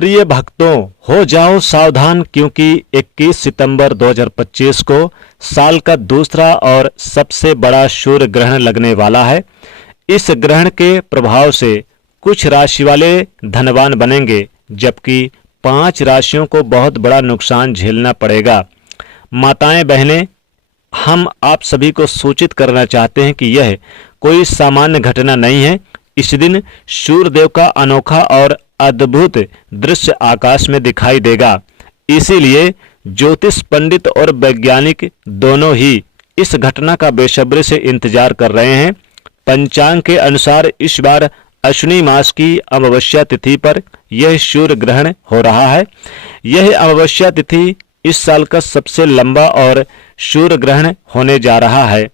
प्रिय भक्तों, हो जाओ सावधान क्योंकि 21 सितंबर 2025 को साल का दूसरा और सबसे बड़ा सूर्य ग्रहण लगने वाला है। इस ग्रहण के प्रभाव से कुछ राशि वाले धनवान बनेंगे, जबकि 5 राशियों को बहुत बड़ा नुकसान झेलना पड़ेगा। माताएं बहनें, हम आप सभी को सूचित करना चाहते हैं कि यह कोई सामान्य घटना नहीं है। इस दिन सूर्यदेव का अनोखा और अद्भुत दृश्य आकाश में दिखाई देगा। इसीलिए ज्योतिष पंडित और वैज्ञानिक दोनों ही इस घटना का बेसब्री से इंतजार कर रहे हैं। पंचांग के अनुसार इस बार अश्विनी मास की अमावस्या तिथि पर यह सूर्य ग्रहण हो रहा है। यह अमावस्या तिथि इस साल का सबसे लंबा और सूर्य ग्रहण होने जा रहा है।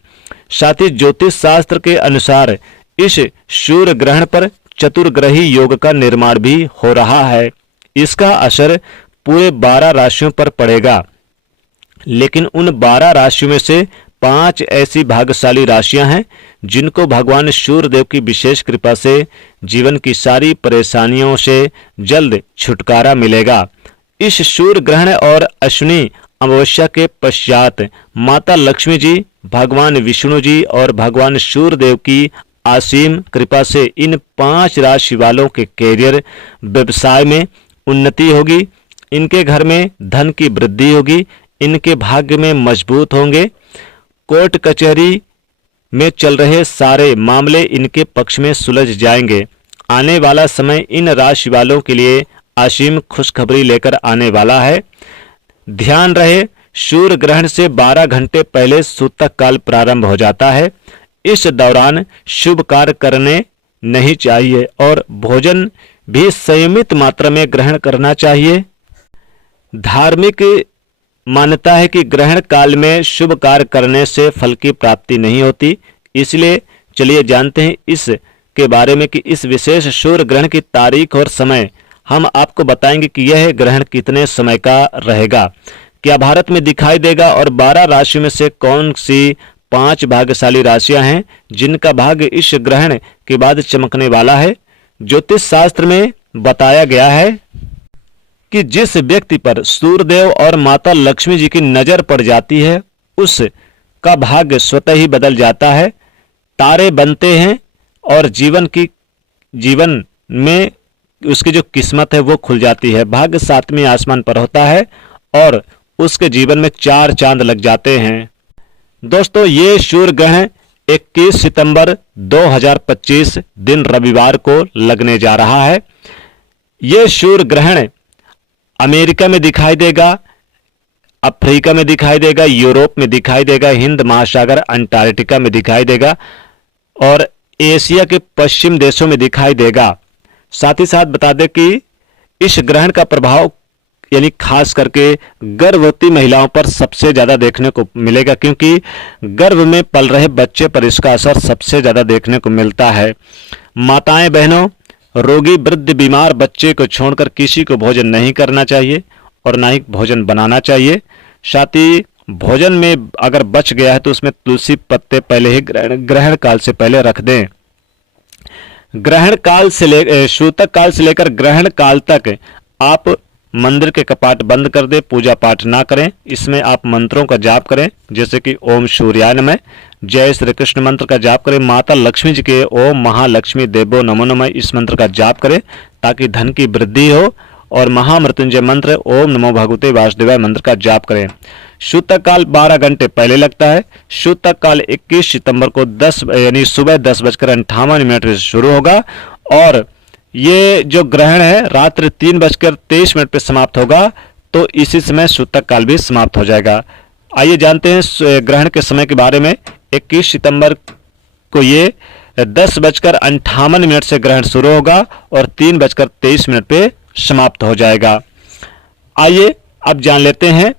साथ ही ज्योतिष शास्त्र के अनुसार इस सूर्य ग्रहण पर चतुर्ग्रही योग का निर्माण भी हो रहा है। इसका असर पूरे 12 राशियों पर पड़ेगा, लेकिन उन 12 राशियों में से 5 ऐसी भाग्यशाली राशियां हैं जिनको भगवान सूर्यदेव की विशेष कृपा से जीवन की सारी परेशानियों से जल्द छुटकारा मिलेगा। इस सूर्य ग्रहण और अश्विनी अमावस्या के पश्चात माता लक्ष्मी जी, भगवान विष्णु जी और भगवान सूर्यदेव की असीम कृपा से इन 5 राशि वालों के कैरियर, व्यवसाय में उन्नति होगी। इनके घर में धन की वृद्धि होगी। इनके भाग्य में मजबूत होंगे। कोर्ट कचहरी में चल रहे सारे मामले इनके पक्ष में सुलझ जाएंगे। आने वाला समय इन राशि वालों के लिए असीम खुशखबरी लेकर आने वाला है। ध्यान रहे, सूर्य ग्रहण से 12 घंटे पहले सूतक काल प्रारंभ हो जाता है। इस दौरान शुभ कार्य करने नहीं चाहिए और भोजन भी संयमित मात्रा में ग्रहण करना चाहिए। धार्मिक मान्यता है कि ग्रहण काल में शुभ कार्य करने से फल की प्राप्ति नहीं होती। इसलिए चलिए जानते हैं इसके बारे में कि इस विशेष सूर्य ग्रहण की तारीख और समय। हम आपको बताएंगे कि यह ग्रहण कितने समय का रहेगा, क्या भारत में दिखाई देगा और 12 राशियों में से कौन सी 5 भाग्यशाली राशियां हैं जिनका भाग्य इस ग्रहण के बाद चमकने वाला है। ज्योतिष शास्त्र में बताया गया है कि जिस व्यक्ति पर सूर्यदेव और माता लक्ष्मी जी की नजर पड़ जाती है उसका भाग्य स्वतः ही बदल जाता है। तारे बनते हैं और जीवन में उसकी जो किस्मत है वो खुल जाती है। भाग्य 7वें आसमान पर होता है और उसके जीवन में 4 चांद लग जाते हैं। दोस्तों, ये सूर्य ग्रहण 21 सितंबर 2025 दिन रविवार को लगने जा रहा है। ये सूर्य ग्रहण अमेरिका में दिखाई देगा, अफ्रीका में दिखाई देगा, यूरोप में दिखाई देगा, हिंद महासागर अंटार्कटिका में दिखाई देगा और एशिया के पश्चिम देशों में दिखाई देगा। साथ ही साथ बता दें कि इस ग्रहण का प्रभाव यानी खास करके गर्भवती महिलाओं पर सबसे ज्यादा देखने को मिलेगा, क्योंकि गर्भ में पल रहे बच्चे पर इसका असर सबसे ज्यादा देखने को मिलता है। माताएं बहनों, रोगी, वृद्ध, बीमार बच्चे को छोड़कर किसी को भोजन नहीं करना चाहिए और ना ही भोजन बनाना चाहिए। साथ ही भोजन में अगर बच गया है तो उसमें तुलसी पत्ते पहले ही ग्रहण काल से पहले रख दें। ग्रहण काल से सूतक काल से लेकर ग्रहण काल तक आप मंदिर के कपाट बंद कर दे, पूजा पाठ ना करें। इसमें आप मंत्रों का जाप करें, जैसे कि ओम सूर्याय नमः, जय श्री कृष्ण मंत्र का जाप करें। माता लक्ष्मी जी के ओम महालक्ष्मी देवो नमो नमः इस मंत्र का जाप करें ताकि धन की वृद्धि हो। और महामृत्युंजय मंत्र ओम नमो भगवते वासुदेवाय मंत्र का जाप करें। सूतक काल 12 घंटे पहले लगता है। सूतक काल 21 सितंबर को 10 यानी सुबह 10:58 से शुरू होगा और ये जो ग्रहण है रात्रि 3:23 पे समाप्त होगा। तो इसी समय सूतक काल भी समाप्त हो जाएगा। आइए जानते हैं ग्रहण के समय के बारे में। 21 सितंबर को ये 10:58 से ग्रहण शुरू होगा और 3:23 पे समाप्त हो जाएगा। आइए अब जान लेते हैं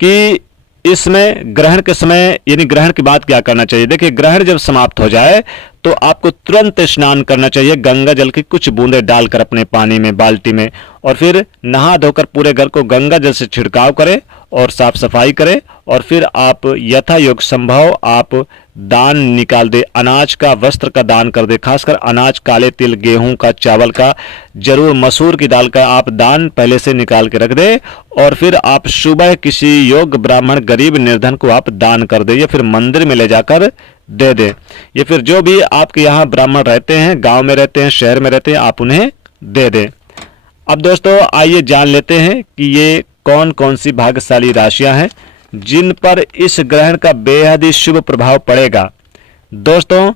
कि इसमें ग्रहण के समय यानी ग्रहण के बाद क्या करना चाहिए। देखिए, ग्रहण जब समाप्त हो जाए तो आपको तुरंत स्नान करना चाहिए, गंगा जल की कुछ बूंदें डालकर अपने पानी में, बाल्टी में, और फिर नहा धोकर पूरे घर को गंगा जल से छिड़काव करें और साफ सफाई करें। और फिर आप यथा योग संभव आप दान निकाल दे, अनाज का, वस्त्र का दान कर दे, खासकर अनाज, काले तिल, गेहूं का, चावल का, जरूर मसूर की दाल का आप दान पहले से निकाल के रख दे। और फिर आप सुबह किसी योग्य ब्राह्मण, गरीब, निर्धन को आप दान कर दे या फिर मंदिर में ले जाकर दे दे, या फिर जो भी आपके यहाँ ब्राह्मण रहते हैं, गांव में रहते हैं, शहर में रहते हैं, आप उन्हें दे दें। अब दोस्तों आइए जान लेते हैं कि ये कौन कौन सी भाग्यशाली राशियां हैं जिन पर इस ग्रहण का बेहद ही शुभ प्रभाव पड़ेगा। दोस्तों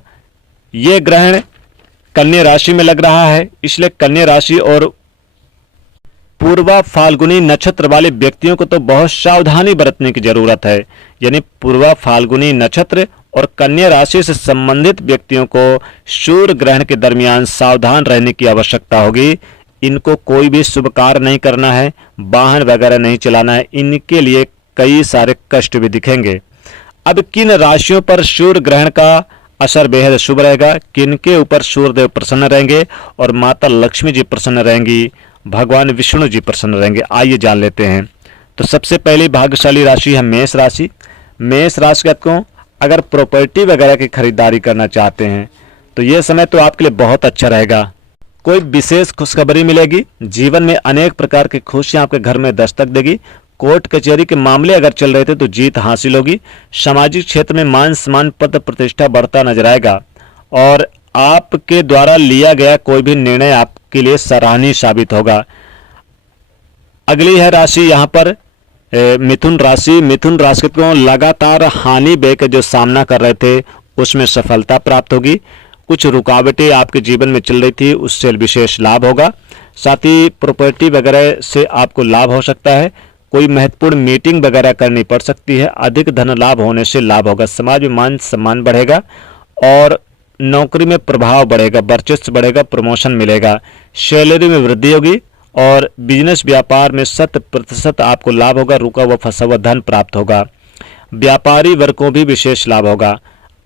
ये ग्रहण कन्या राशि में लग रहा है, इसलिए कन्या राशि और पूर्वा फाल्गुनी नक्षत्र वाले व्यक्तियों को तो बहुत सावधानी बरतने की जरूरत है। यानी पूर्वा फाल्गुनी नक्षत्र और कन्या राशि से संबंधित व्यक्तियों को सूर्य ग्रहण के दरमियान सावधान रहने की आवश्यकता होगी। इनको कोई भी शुभ कार्य नहीं करना है, वाहन वगैरह नहीं चलाना है, इनके लिए कई सारे कष्ट भी दिखेंगे। अब किन राशियों पर सूर्य ग्रहण का असर बेहद शुभ रहेगा, किनके ऊपर सूर्यदेव प्रसन्न रहेंगे और माता लक्ष्मी जी प्रसन्न रहेंगी, भगवान विष्णु जी प्रसन्न रहेंगे, आइए जान लेते हैं। तो सबसे पहली भाग्यशाली राशि है मेष राशि। मेष राशि को अगर प्रॉपर्टी वगैरह की खरीदारी करना चाहते हैं तो यह समय तो आपके लिए बहुत अच्छा रहेगा। कोई विशेष खुशखबरी मिलेगी, जीवन में अनेक प्रकार की खुशियां आपके घर में दस्तक देगी। कोर्ट कचहरी के मामले अगर चल रहे थे तो जीत हासिल होगी। सामाजिक क्षेत्र में मान सम्मान, पद प्रतिष्ठा बढ़ता नजर आएगा और आपके द्वारा लिया गया कोई भी निर्णय आपके लिए सराहनीय साबित होगा। अगली है राशि यहाँ पर मिथुन राशि। मिथुन राशि को लगातार हानि व्यय का जो सामना कर रहे थे उसमें सफलता प्राप्त होगी। कुछ रुकावटें आपके जीवन में चल रही थी उससे विशेष लाभ होगा। साथ ही प्रॉपर्टी वगैरह से आपको लाभ हो सकता है। कोई महत्वपूर्ण मीटिंग वगैरह करनी पड़ सकती है, अधिक धन लाभ होने से लाभ होगा। समाज में मान सम्मान बढ़ेगा और नौकरी में प्रभाव बढ़ेगा, वर्चस्व बढ़ेगा, प्रमोशन मिलेगा, सैलरी में वृद्धि होगी और बिजनेस व्यापार में 100% आपको लाभ होगा। रुका हुआ फंसा हुआ धन प्राप्त होगा। व्यापारी वर्ग को भी विशेष लाभ होगा।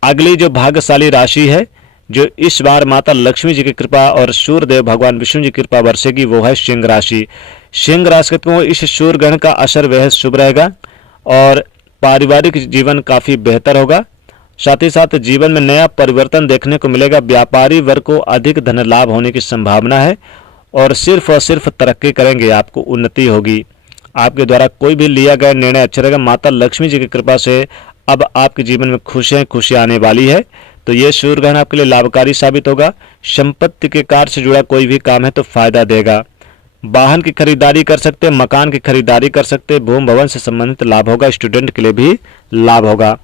अगली जो भाग्यशाली राशि है जो इस बार माता लक्ष्मी जी की कृपा और सूर्यदेव भगवान विष्णु जी की कृपा बरसेगी वो है सिंह राशि। सिंह राशि को इस सूर्य ग्रहण का असर बेहद शुभ रहेगा और पारिवारिक जीवन काफी बेहतर होगा। साथ ही साथ जीवन में नया परिवर्तन देखने को मिलेगा। व्यापारी वर्ग को अधिक धन लाभ होने की संभावना है और सिर्फ तरक्की करेंगे, आपको उन्नति होगी। आपके द्वारा कोई भी लिया गया निर्णय अच्छा रहेगा। माता लक्ष्मी जी की कृपा से अब आपके जीवन में खुशियां आने वाली है, तो ये सूर्य ग्रहण आपके लिए लाभकारी साबित होगा। संपत्ति के कार्य से जुड़ा कोई भी काम है तो फायदा देगा। वाहन की खरीदारी कर सकते हैं, मकान की खरीदारी कर सकते हैं, भूमि भवन से संबंधित लाभ होगा। स्टूडेंट के लिए भी लाभ होगा।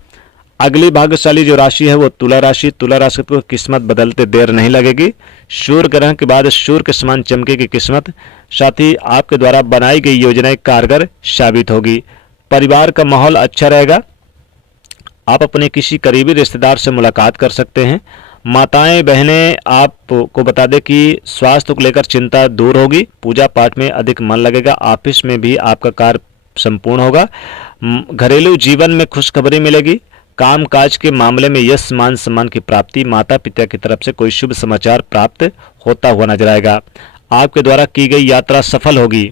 अगली भाग्यशाली जो राशि है वो तुला राशि। तुला राशि को किस्मत बदलते देर नहीं लगेगी। सूर्य ग्रहण के बाद सूर्य के समान चमकेगी किस्मत। साथ ही आपके द्वारा बनाई गई योजनाएं कारगर साबित होगी। परिवार का माहौल अच्छा रहेगा। आप अपने किसी करीबी रिश्तेदार से मुलाकात कर सकते हैं। माताएं बहनें आपको बता दें कि स्वास्थ्य को लेकर चिंता दूर होगी। पूजा पाठ में अधिक मन लगेगा। ऑफिस में भी आपका कार्य संपूर्ण होगा। घरेलू जीवन में खुशखबरी मिलेगी। काम काज के मामले में यश मान सम्मान की प्राप्ति। माता पिता की तरफ से कोई शुभ समाचार प्राप्त होता हुआ नजर आएगा। आपके द्वारा की गई यात्रा सफल होगी।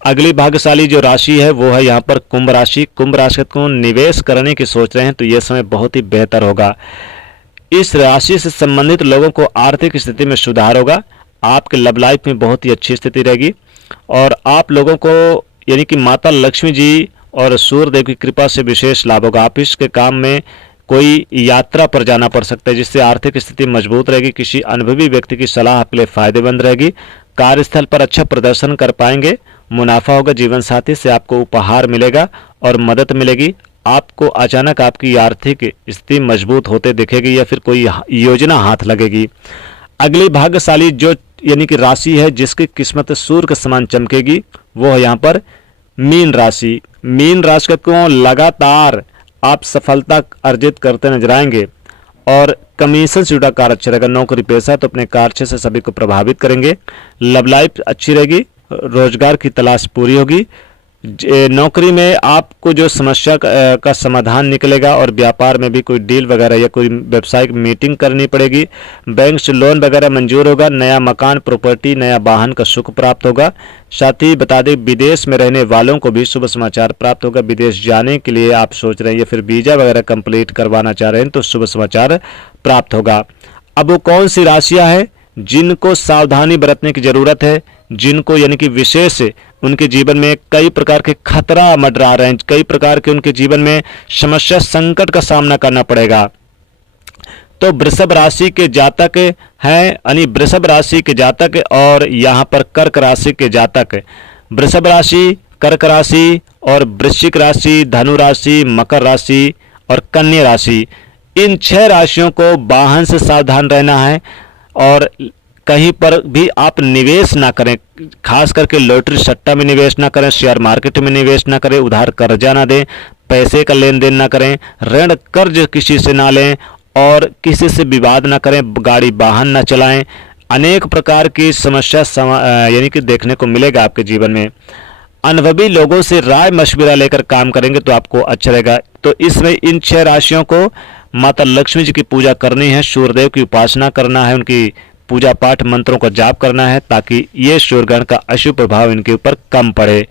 अगली भाग्यशाली जो राशि है वो है यहाँ पर कुंभ राशि। कुंभ राशि को निवेश करने की सोच रहे हैं तो यह समय बहुत ही बेहतर होगा। इस राशि से संबंधित लोगों को आर्थिक स्थिति में सुधार होगा। आपके लव लाइफ में बहुत ही अच्छी स्थिति रहेगी और आप लोगों को यानी कि माता लक्ष्मी जी और सूर्यदेव की कृपा से विशेष लाभ होगा। ऑफिस के काम में कोई यात्रा पर जाना पड़ सकता है जिससे आर्थिक स्थिति मजबूत रहेगी। किसी अनुभवी व्यक्ति की सलाह आपके लिए फायदेमंद रहेगी। कार्यस्थल पर अच्छा प्रदर्शन कर पाएंगे। मुनाफा होगा। जीवन साथी से आपको उपहार मिलेगा और मदद मिलेगी। आपको अचानक आपकी आर्थिक स्थिति मजबूत होते दिखेगी या फिर कोई योजना हाथ लगेगी। अगली भाग्यशाली जो यानी कि राशि है जिसकी किस्मत सूर्य के समान चमकेगी वो है यहाँ पर मीन राशि। मीन राशि को लगातार आप सफलता अर्जित करते नजर आएंगे और कमीशन से जुड़ा कार्य अच्छा रहेगा। नौकरी पेशा तो अपने कार्य से सभी को प्रभावित करेंगे। लव लाइफ अच्छी रहेगी। रोजगार की तलाश पूरी होगी। नौकरी में आपको जो समस्या का समाधान निकलेगा, और व्यापार में भी कोई डील वगैरह या कोई व्यावसायिक मीटिंग करनी पड़ेगी। बैंक से लोन वगैरह मंजूर होगा। नया मकान, प्रॉपर्टी, नया वाहन का सुख प्राप्त होगा। साथ ही बता दें, विदेश में रहने वालों को भी शुभ समाचार प्राप्त होगा। विदेश जाने के लिए आप सोच रहे हैं या फिर वीज़ा वगैरह कंप्लीट करवाना चाह रहे हैं तो शुभ समाचार प्राप्त होगा। अब वो कौन सी राशियाँ हैं जिनको सावधानी बरतने की ज़रूरत है, जिनको यानी कि विशेष उनके जीवन में कई प्रकार के खतरा मंडरा रहे हैं, कई प्रकार के उनके जीवन में समस्या संकट का सामना करना पड़ेगा। तो वृषभ राशि के जातक हैं, यानी वृषभ राशि के जातक और यहाँ पर कर्क राशि के जातक। वृषभ राशि, कर्क राशि और वृश्चिक राशि, धनु राशि, मकर राशि और कन्या राशि, इन 6 राशियों को वाहन से सावधान रहना है और कहीं पर भी आप निवेश ना करें, खास करके लॉटरी सट्टा में निवेश ना करें, शेयर मार्केट में निवेश ना करें, उधार कर्जा ना दें, पैसे का लेन देन ना करें, ऋण कर्ज किसी से ना लें और किसी से विवाद ना करें, गाड़ी वाहन ना चलाएं। अनेक प्रकार की समस्या यानी कि देखने को मिलेगा आपके जीवन में। अनुभवी लोगों से राय मशविरा लेकर काम करेंगे तो आपको अच्छा रहेगा। तो इसमें इन 6 राशियों को माता लक्ष्मी जी की पूजा करनी है, सूर्यदेव की उपासना करना है, उनकी पूजा पाठ मंत्रों का जाप करना है ताकि ये सूर्यग्रहण का अशुभ प्रभाव इनके ऊपर कम पड़े।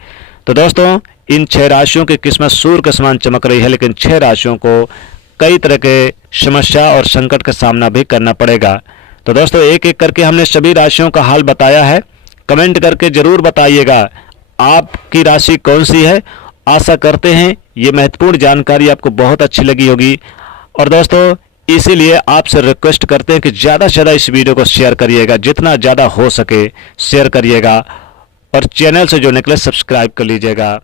तो दोस्तों, इन 6 राशियों की किस्मत सूर्य के समान चमक रही है, लेकिन 6 राशियों को कई तरह के समस्या और संकट का सामना भी करना पड़ेगा। तो दोस्तों, एक एक करके हमने सभी राशियों का हाल बताया है। कमेंट करके जरूर बताइएगा आपकी राशि कौन सी है। आशा करते हैं ये महत्वपूर्ण जानकारी आपको बहुत अच्छी लगी होगी। और दोस्तों, इसीलिए आपसे रिक्वेस्ट करते हैं कि ज़्यादा से ज़्यादा इस वीडियो को शेयर करिएगा, जितना ज़्यादा हो सके शेयर करिएगा और चैनल से जुड़ने के लिए सब्सक्राइब कर लीजिएगा।